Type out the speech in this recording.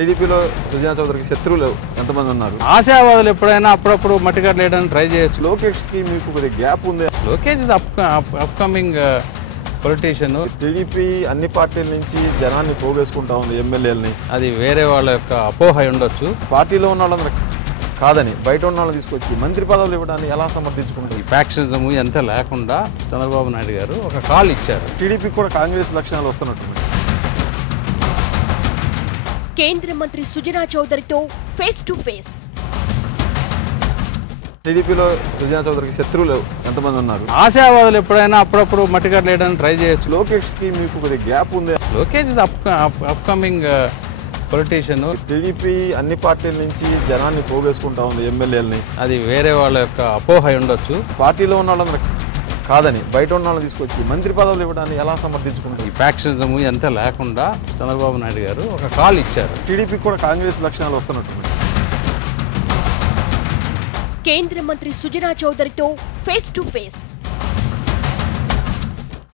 టీడీపీలో సుజనా చౌదరికి శత్రువులు ఎంతమంది ఉన్నారు? ఆశావాదులు ఎప్పుడైనా అప్పుడప్పుడు మట్టికట్లు వేయడానికి ట్రై చేయొచ్చు. లోకేష్కి మీకు కొద్దిగా గ్యాప్ ఉంది. Lokesh is upcoming politician. TDP అన్ని పార్టీల నుంచి జనాన్ని పోగేసుకుంటా ఉంది, ఎమ్మెల్యేలని. అది వేరే వాళ్ళ యొక్క అపోహ ఉండొచ్చు. పార్టీలో ఉన్న వాళ్ళందరూ కాదని బయట ఉన్న వాళ్ళని తీసుకొచ్చి మంత్రి పదవులు ఇవ్వడాన్ని ఎలా సమర్థించుకుంటారు? ఈ ఫ్యాక్షనిజం ఎంత లేకుండా చంద్రబాబు నాయుడు గారు ఒక కాల్ ఇచ్చారు. టీడీపీ కూడా కాంగ్రెస్ లక్షణాలు వస్తున్నట్టు. కేంద్ర మంత్రి సుజనా చౌదరితో ఫేస్ టు ఫేస్. టీడీపీలో సుజనా చౌదరికి శత్రువులు ఎంతమంది ఉన్నారు? ఆశావాదులు ఎప్పుడైనా అప్పుడప్పుడు మట్టికట్లు వేయడానికి ట్రై చేయొచ్చు. లోకేష్కి మీకు కొద్దిగా గ్యాప్ ఉంది. Lokesh is upcoming politician. TDP అన్ని పార్టీల నుంచి జనాన్ని పోగేసుకుంటా ఉంది, ఎమ్మెల్యేలని. అది వేరే వాళ్ళ యొక్క అపోహ ఉండొచ్చు. పార్టీలో ఉన్న వాళ్ళందరూ కాదని బయట ఉన్న వాళ్ళని తీసుకొచ్చి మంత్రి పదవులు ఇవ్వడాన్ని ఎలా సమర్థించుకుంటారు? ఈ ఫ్యాక్షనిజం ఎంత లేకుండా చంద్రబాబు నాయుడు గారు ఒక కాల్ ఇచ్చారు. టీడీపీ కూడా కాంగ్రెస్ లక్షణాలు వస్తున్నట్టు. కేంద్ర మంత్రి సుజనా చౌదరితో ఫేస్ టు ఫేస్.